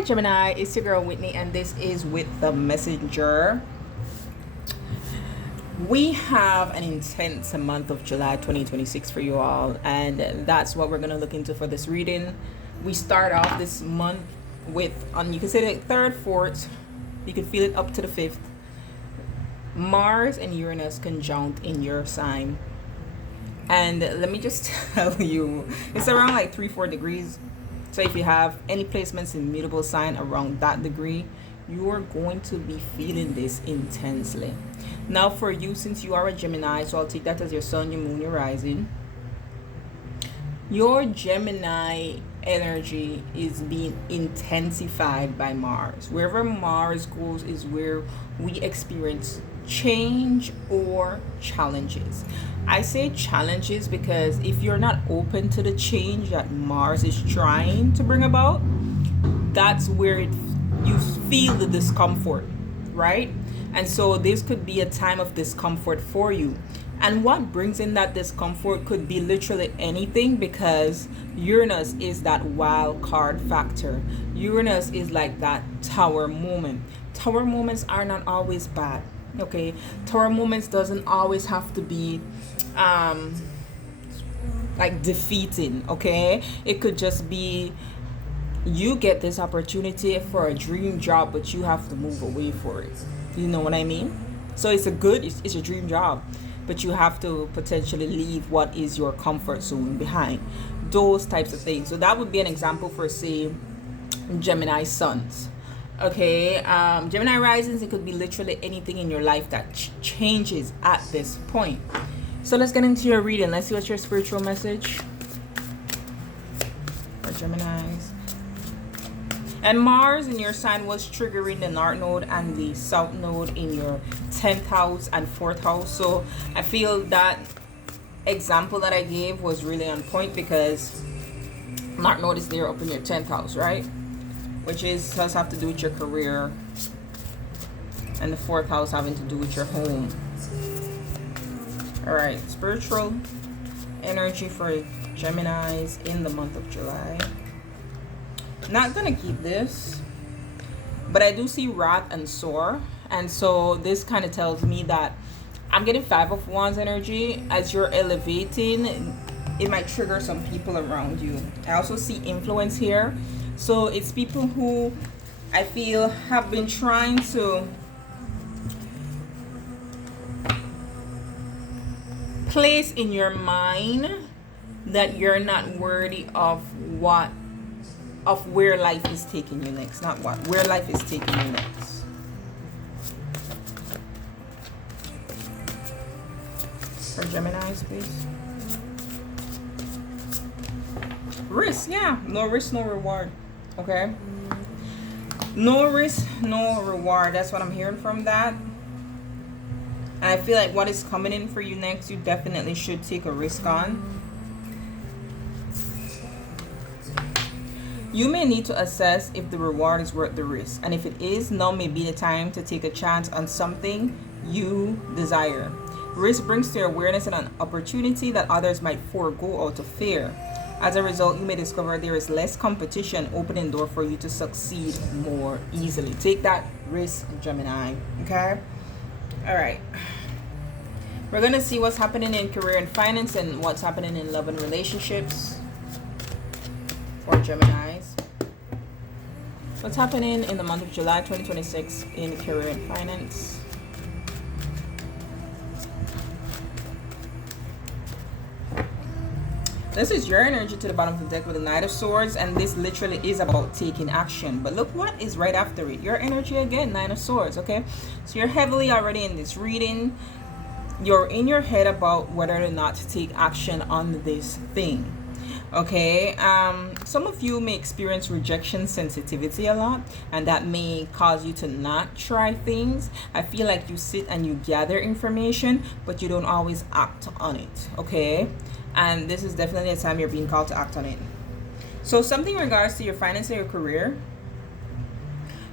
Hi Gemini, it's your girl Whitney, and this is with the messenger. We have an intense month of July 2026 for you all, and that's what we're going to look into for this reading. We start off this month with, you can say the third, fourth, you can feel it up to the fifth, Mars and Uranus conjunct in your sign. And let me just tell you, it's around like 3-4 degrees. So if you have any placements in mutable sign around that degree, you are going to be feeling this intensely. Now for you, since you are a Gemini, so I'll take that as your sun, your moon, your rising. Your Gemini energy is being intensified by Mars. Wherever Mars goes is where we experience change or challenges. I say challenges because if you're not open to the change that Mars is trying to bring about, that's where you feel the discomfort, right? And so this could be a time of discomfort for you. And what brings in that discomfort could be literally anything, because Uranus is that wild card factor. Uranus is like that tower moment. Tower moments are not always bad. Okay, tower moments doesn't always have to be like defeating. Okay, it could just be you get this opportunity for a dream job, but you have to move away for it. You know what I mean? So it's a dream job, but you have to potentially leave what is your comfort zone behind. Those types of things. So that would be an example for, say, Gemini suns. Okay, Gemini risings, it could be literally anything in your life that changes at this point. So let's get into your reading. Let's see what's your spiritual message for Geminis. And Mars in your sign was triggering the North Node and the South Node in your 10th house and 4th house. So I feel that example that I gave was really on point, because North Node is there up in your 10th house, right? Which does have to do with your career, and the 4th house having to do with your home. All right, spiritual energy for Geminis in the month of July. Not gonna keep this, but I do see wrath and soar, and so this kind of tells me that I'm getting 5 of Wands energy. As you're elevating, it might trigger some people around you. I also see influence here. So it's people who I feel have been trying to place in your mind that you're not worthy of where life is taking you next. Not where life is taking you next. For Geminis, please. Risk, yeah. No risk, no reward. Okay, no risk, no reward. That's what I'm hearing from that. And I feel like what is coming in for you next, you definitely should take a risk on. You may need to assess if the reward is worth the risk, and if it is, now may be the time to take a chance on something you desire. Risk brings to your awareness an opportunity that others might forego out of fear. As a result, you may discover there is less competition, opening door for you to succeed more easily. Take that risk, Gemini. Okay? All right. We're going to see what's happening in career and finance, and what's happening in love and relationships for Geminis. What's happening in the month of July 2026 in career and finance? This is your energy to the bottom of the deck with the Knight of Swords, and this literally is about taking action. But look what is right after it. Your energy again, Nine of Swords, okay? So you're heavily already in this reading. You're in your head about whether or not to take action on this thing, okay? Some of you may experience rejection sensitivity a lot, and that may cause you to not try things. I feel like you sit and you gather information, but you don't always act on it, okay? And this is definitely a time you're being called to act on it. So something in regards to your finance or your career,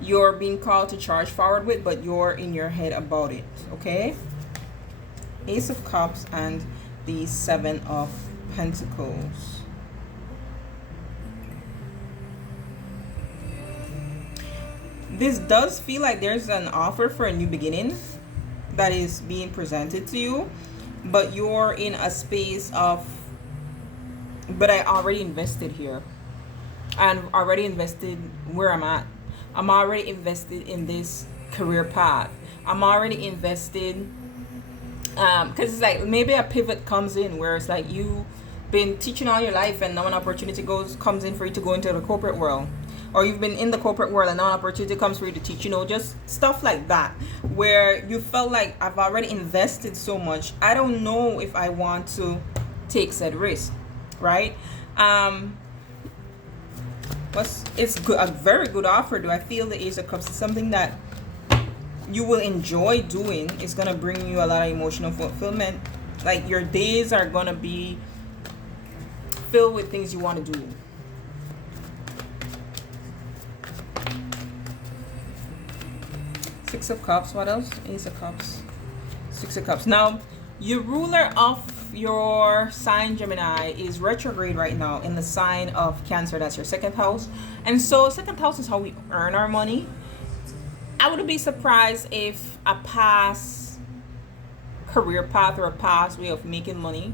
you're being called to charge forward with, but you're in your head about it, okay? Ace of Cups and the 7 of Pentacles. this does feel like there's an offer for a new beginning that is being presented to you, but you're in a space of, but I already invested here, and already invested where I'm at. I'm already invested in this career path. I'm already invested, because it's like maybe a pivot comes in where it's like you've been teaching all your life and now an opportunity comes in for you to go into the corporate world, or you've been in the corporate world and now an opportunity comes for you to teach, just stuff like that, where you felt like I've already invested so much, I don't know if I want to take said risk, right? It's good, a very good offer. Do I feel the Ace of Cups is something that you will enjoy doing? It's gonna bring you a lot of emotional fulfillment. Like your days are gonna be filled with things you want to do. Six of Cups. What else? Ace of Cups. Six of Cups. Now, your ruler of your sign, Gemini, is retrograde right now in the sign of Cancer. That's your second house. And so second house is how we earn our money. I wouldn't be surprised if a past career path or a past way of making money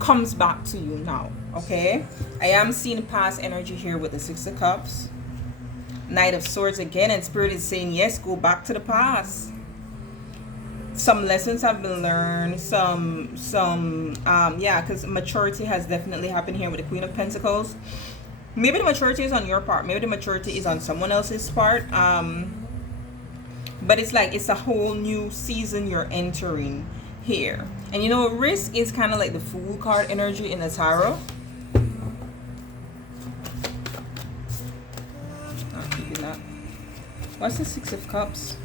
comes back to you now. Okay, I am seeing past energy here with the Six of Cups, Knight of Swords again, and Spirit is saying yes, go back to the past. Some lessons have been learned, yeah, because maturity has definitely happened here with the Queen of Pentacles. Maybe the maturity is on your part, maybe the maturity is on someone else's part, but it's like it's a whole new season you're entering here. And risk is kind of like the Fool card energy in the tarot. Not keeping that. What's the Six of Cups?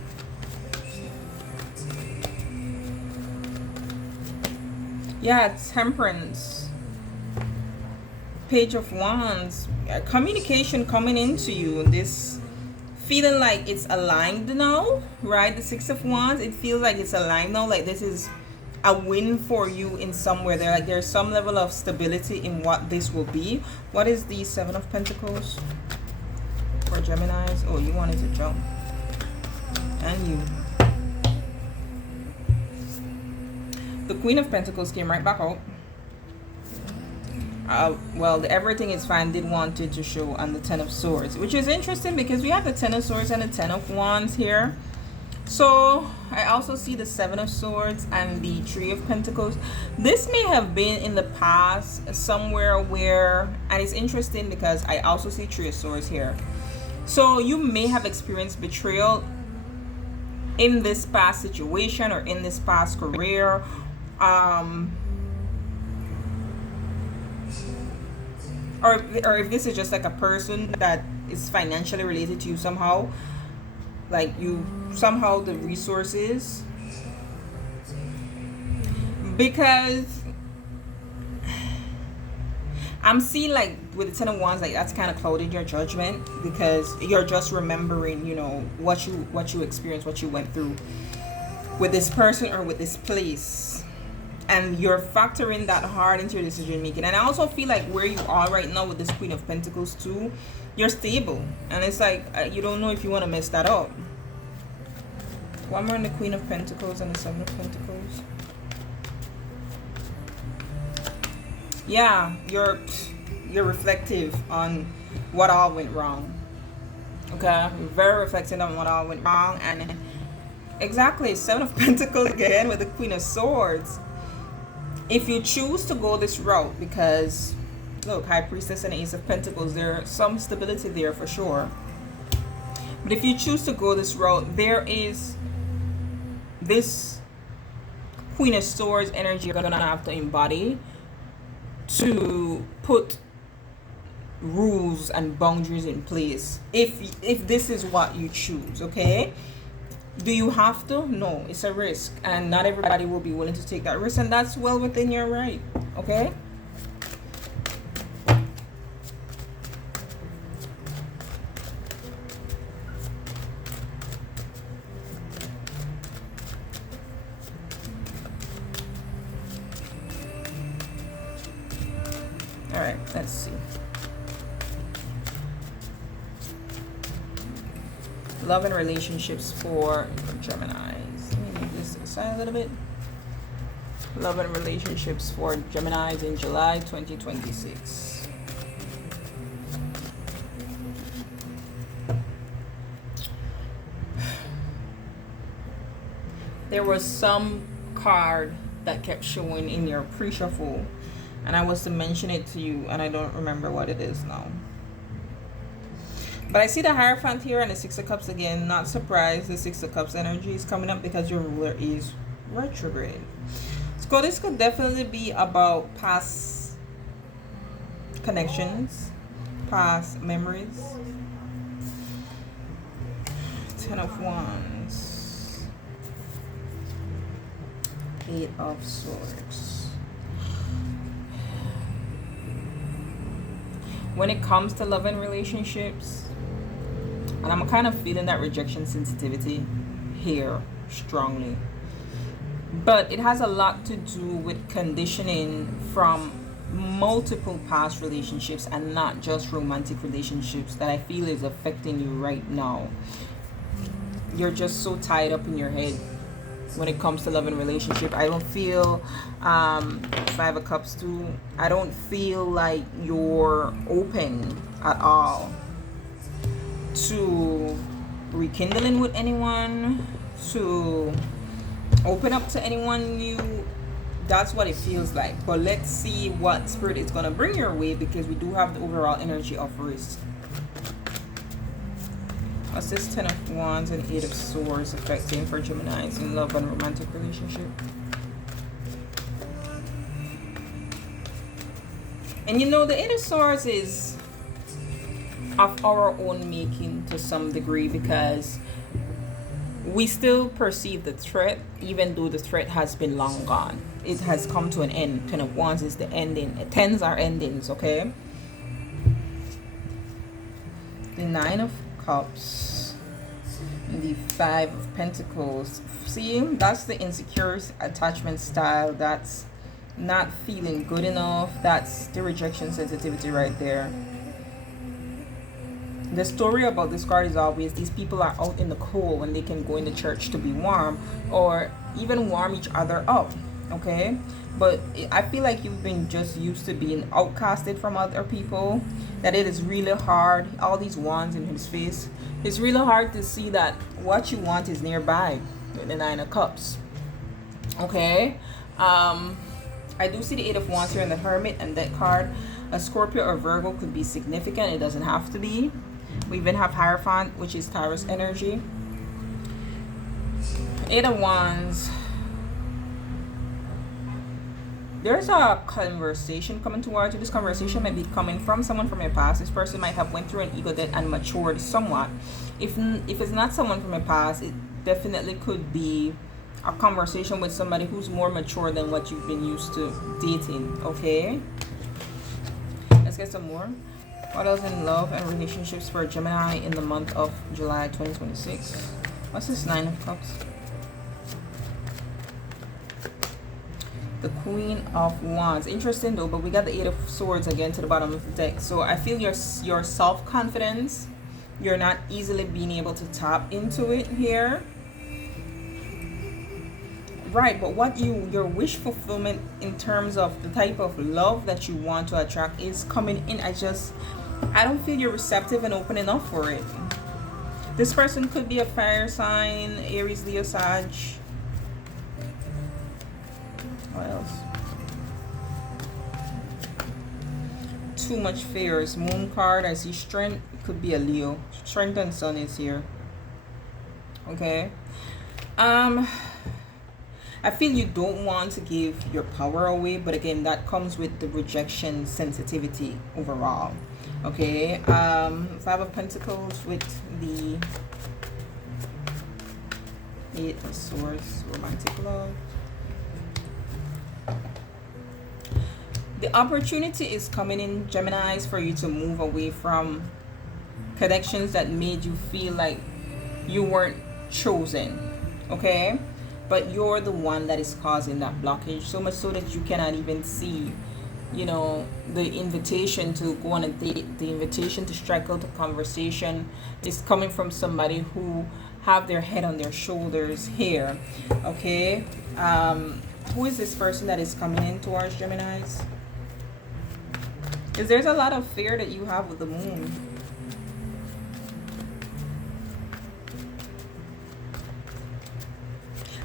Yeah, Temperance. Page of Wands. Communication coming into you. This feeling like it's aligned now, right? The Six of Wands, it feels like it's aligned now. Like this is a win for you in somewhere. There's some level of stability in what this will be. What is the Seven of Pentacles for Geminis? Oh, you wanted to jump. And you. The Queen of Pentacles came right back out. Well, the everything is fine did wanted to show on the Ten of Swords, which is interesting because we have the Ten of Swords and the Ten of Wands here. So I also see the Seven of Swords and the Three of Pentacles. This may have been in the past somewhere where, and it's interesting because I also see Three of Swords here. So you may have experienced betrayal in this past situation or in this past career. Or if this is just like a person that is financially related to you somehow, like you somehow the resources, because I'm seeing like with the Ten of Wands, like that's kind of clouded your judgment because you're just remembering, what you experienced, what you went through with this person or with this place, and you're factoring that hard into your decision making. And I also feel like where you are right now with this Queen of Pentacles too, you're stable, and it's like you don't know if you want to mess that up. One more on the Queen of Pentacles and the Seven of Pentacles. Yeah, you're reflective on what all went wrong. Okay, you're very reflective on what all went wrong. And exactly, Seven of Pentacles again with the Queen of Swords. If you choose to go this route, because look, High Priestess and Ace of Pentacles, there's some stability there for sure. But if you choose to go this route, there is this Queen of Swords energy you're gonna have to embody to put rules and boundaries in place if this is what you choose. Okay, do you have to? No, it's a risk, and not everybody will be willing to take that risk, and that's well within your right. Okay, all right, let's see. Love and relationships for Geminis. Let me move this aside a little bit. Love and relationships for Geminis in July 2026. There was some card that kept showing in your pre-shuffle, and I was to mention it to you, and I don't remember what it is now. But I see the Hierophant here and the Six of Cups again. Not surprised the Six of Cups energy is coming up because your ruler is retrograde. So this could definitely be about past connections, past memories. Ten of Wands. Eight of Swords. When it comes to love and relationships, and I'm kind of feeling that rejection sensitivity here strongly, but it has a lot to do with conditioning from multiple past relationships and not just romantic relationships that I feel is affecting you right now. You're just so tied up in your head when it comes to love and relationship. I don't feel Five of Cups too. I don't feel like you're open at all to rekindling with anyone, to open up to anyone new. That's what it feels like. But let's see what Spirit is going to bring your way, because we do have the overall energy of risk. What's this Ten of Wands and Eight of Swords affecting for Geminis in love and romantic relationship? And you know, the Eight of Swords is of our own making to some degree, because we still perceive the threat, even though the threat has been long gone. It has come to an end. Ten of Wands is the ending. Tens are endings, okay? The Nine of Cups and the Five of Pentacles. See, that's the insecure attachment style. That's not feeling good enough. That's the rejection sensitivity right there. The story about this card is always these people are out in the cold when they can go in the church to be warm, or even warm each other up, okay? But I feel like you've been just used to being outcasted from other people, that it is really hard. All these wands in his face, it's really hard to see that what you want is nearby with the Nine of Cups, okay? I do see the Eight of Wands here in the Hermit, and that card, a Scorpio or Virgo could be significant. It doesn't have to be. We even have Hierophant, which is Taurus energy. Eight of Wands. There's a conversation coming towards you. This conversation might be coming from someone from your past. This person might have went through an ego death and matured somewhat. If it's not someone from your past, it definitely could be a conversation with somebody who's more mature than what you've been used to dating, okay? Let's get some more. What else in love and relationships for Gemini in the month of July 2026? What's this Nine of Cups? The Queen of Wands. Interesting though, but we got the Eight of Swords again to the bottom of the deck. So I feel your self-confidence, you're not easily being able to tap into it here. Right, but what your wish fulfillment in terms of the type of love that you want to attract is coming in. I don't feel you're receptive and open enough for it. This person could be a fire sign, Aries, Leo, Sag. What else? Too much fears. Moon card, I see strength. It could be a Leo. Strength and Sun is here. Okay. I feel you don't want to give your power away, but again, that comes with the rejection sensitivity overall. Okay, Five of Pentacles with the Eight of Swords, romantic love. The opportunity is coming in, Geminis, for you to move away from connections that made you feel like you weren't chosen, okay? But you're the one that is causing that blockage, so much so that you cannot even see you know, the invitation to go on a date, the invitation to strike out a conversation is coming from somebody who have their head on their shoulders here. Okay, who is this person that is coming in towards Geminis? Because there's a lot of fear that you have with the moon.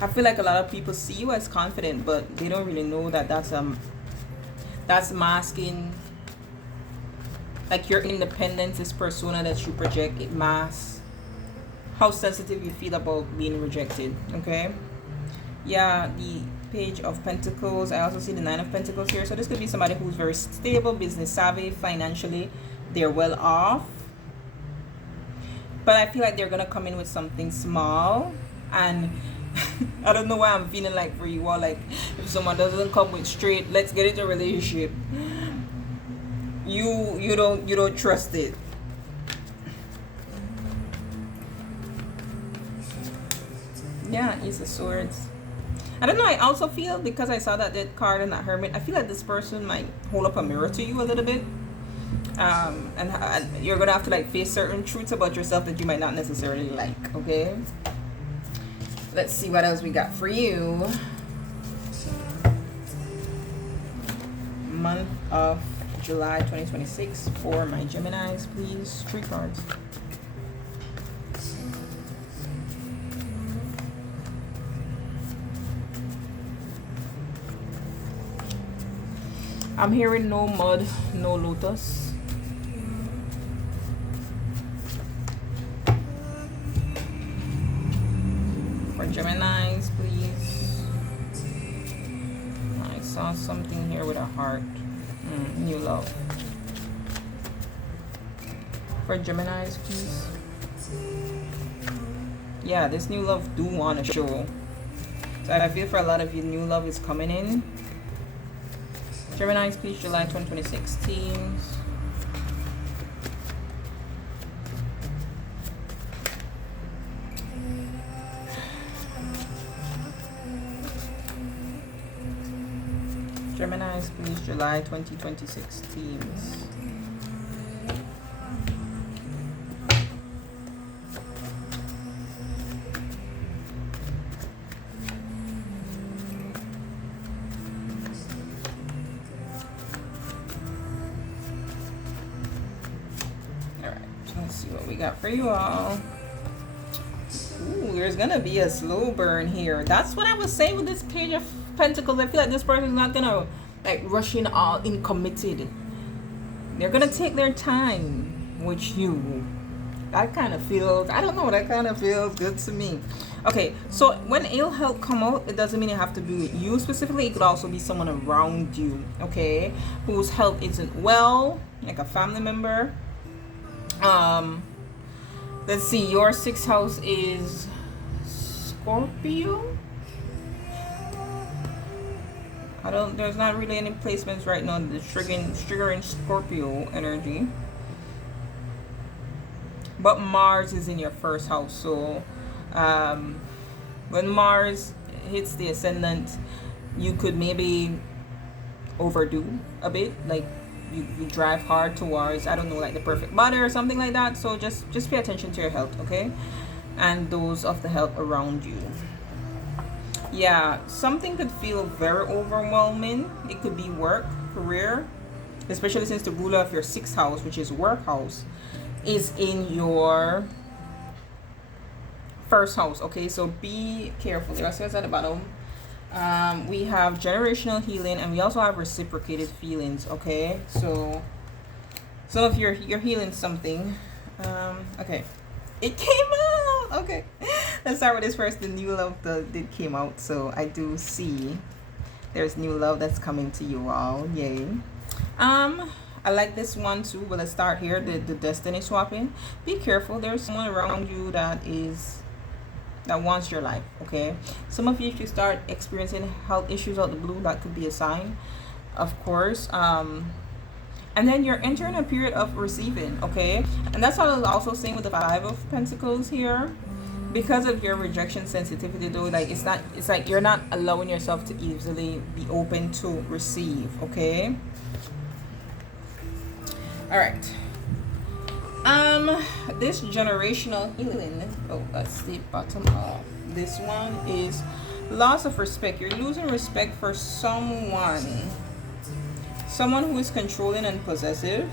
I feel like a lot of people see you as confident, but they don't really know that that's masking, like, your independence, this persona that you project, it masks how sensitive you feel about being rejected. Okay, yeah, the Page of Pentacles. I also see the Nine of Pentacles here. So this could be somebody who's very stable, business savvy, financially they're well off, but I feel like they're gonna come in with something small. And I don't know why I'm feeling like for you all, like, if someone doesn't come with straight, let's get into a relationship, you don't trust it. Yeah, Ace of Swords. I don't know, I also feel, because I saw that dead card and that Hermit, I feel like this person might hold up a mirror to you a little bit. And you're gonna have to, like, face certain truths about yourself that you might not necessarily like. Okay, let's see what else we got for you. Month of July 2026 for my Geminis, please. 3 cards. I'm hearing no mud, no lotus. For Geminis, please. I saw something here with a heart. New love. For Geminis, please. Yeah, this new love do want to show. So I feel for a lot of you, new love is coming in. Gemini, please, July 2026 teams. Gemini, please, July 2026 teams. Got for you all. Ooh, there's gonna be a slow burn here. That's what I was saying with this Page of Pentacles. I feel like this person's not gonna, like, rush in all in committed. They're gonna take their time with you. That kind of feels, I don't know, that kind of feels good to me. Okay, so when ill health come out, it doesn't mean it have to be with you specifically. It could also be someone around you, okay, whose health isn't well, like a family member. Let's see, your 6th house is Scorpio. There's not really any placements right now that's triggering Scorpio energy. But Mars is in your 1st house. So when Mars hits the ascendant, you could maybe overdo a bit, like you drive hard towards, I don't know, like the perfect body or something like that. So just pay attention to your health, okay, and those of the health around you. Yeah, something could feel very overwhelming. It could be work, career, especially since the ruler of your 6th house, which is work house, is in your 1st house. Okay, so be careful. There says at the bottom, we have generational healing, and we also have reciprocated feelings. Okay, so some of you're healing something. Okay, it came out. Okay, let's start with this first. The new love did came out, so I do see there's new love that's coming to you all. Yay. I like this one too, but let's start here. The destiny swapping. Be careful. There's someone around you that wants your life. Okay, some of you, if you start experiencing health issues out the blue, that could be a sign, of course. And then you're entering a period of receiving. Okay, and that's what I was also saying with the 5 of Pentacles here. Because of your rejection sensitivity though, like it's like you're not allowing yourself to easily be open to receive. Okay, All right. This generational healing. Oh, that's the bottom of this one is loss of respect. You're losing respect for someone who is controlling and possessive.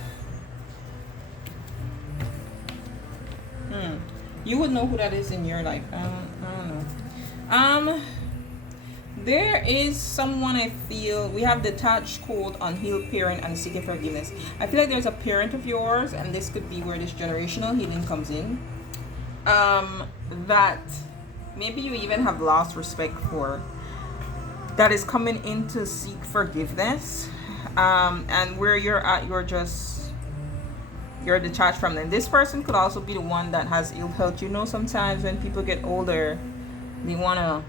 You would know who that is in your life. I don't know. There is someone I feel, we have detached, cold, unhealed parent and seeking forgiveness. I feel like there's a parent of yours, and this could be where this generational healing comes in. That maybe you even have lost respect for, that is coming in to seek forgiveness. And where you're at, you're detached from them. This person could also be the one that has ill health. You know, sometimes when people get older, they want to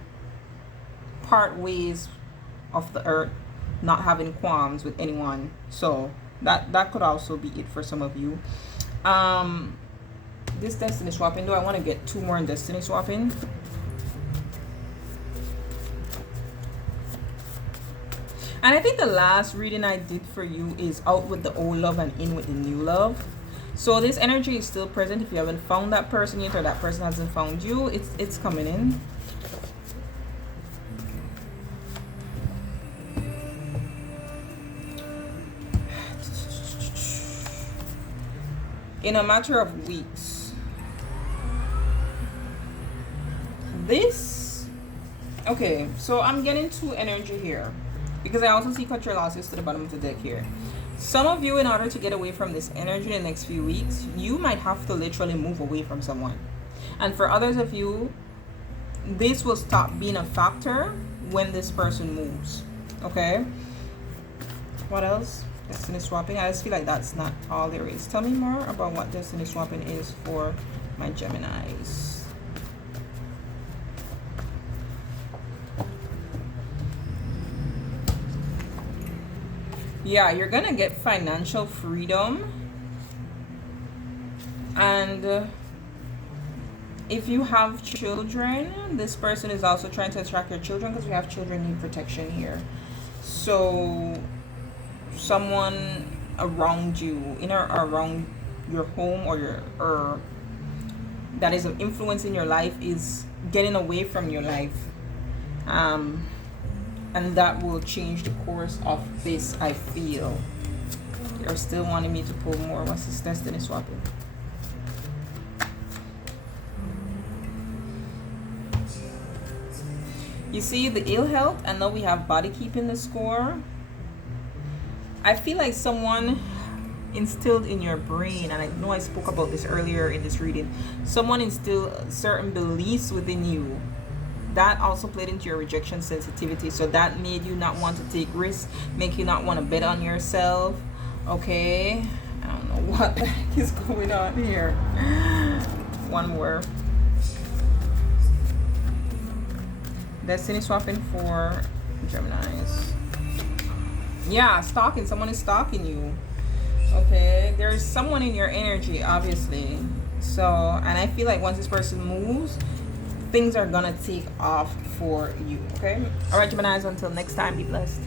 part ways of the earth, not having qualms with anyone. So that could also be it for some of you. This destiny swapping, though, I want to get 2 more in destiny swapping. And I think the last reading I did for you is out with the old love and in with the new love. So this energy is still present. If you haven't found that person yet, or that person hasn't found you, it's coming in. In a matter of weeks. Okay, so I'm getting 2 energy here, because I also see cut your losses to the bottom of the deck here. Some of you, in order to get away from this energy in the next few weeks, you might have to literally move away from someone. And for others of you, this will stop being a factor when this person moves. Okay? What else? Destiny swapping. I just feel like that's not all there is. Tell me more about what destiny swapping is for my Geminis. Yeah, you're gonna get financial freedom. And if you have children, this person is also trying to attract your children, because we have children need protection here. So someone around you, in or around your home, or that is an influence in your life, is getting away from your life. And that will change the course of this, I feel. You're still wanting me to pull more. What's this destiny swapping? You see the ill health, and now we have body keeping the score. I feel like someone instilled in your brain, and I know I spoke about this earlier in this reading, someone instilled certain beliefs within you. That also played into your rejection sensitivity. So that made you not want to take risks, make you not want to bet on yourself. Okay? I don't know what the heck is going on here. One more. Destiny swapping for Geminis. Yeah, stalking. Someone is stalking you. Okay? There's someone in your energy, obviously. So, and I feel like once this person moves, things are gonna take off for you. Okay? All right, Geminis, until next time, be blessed.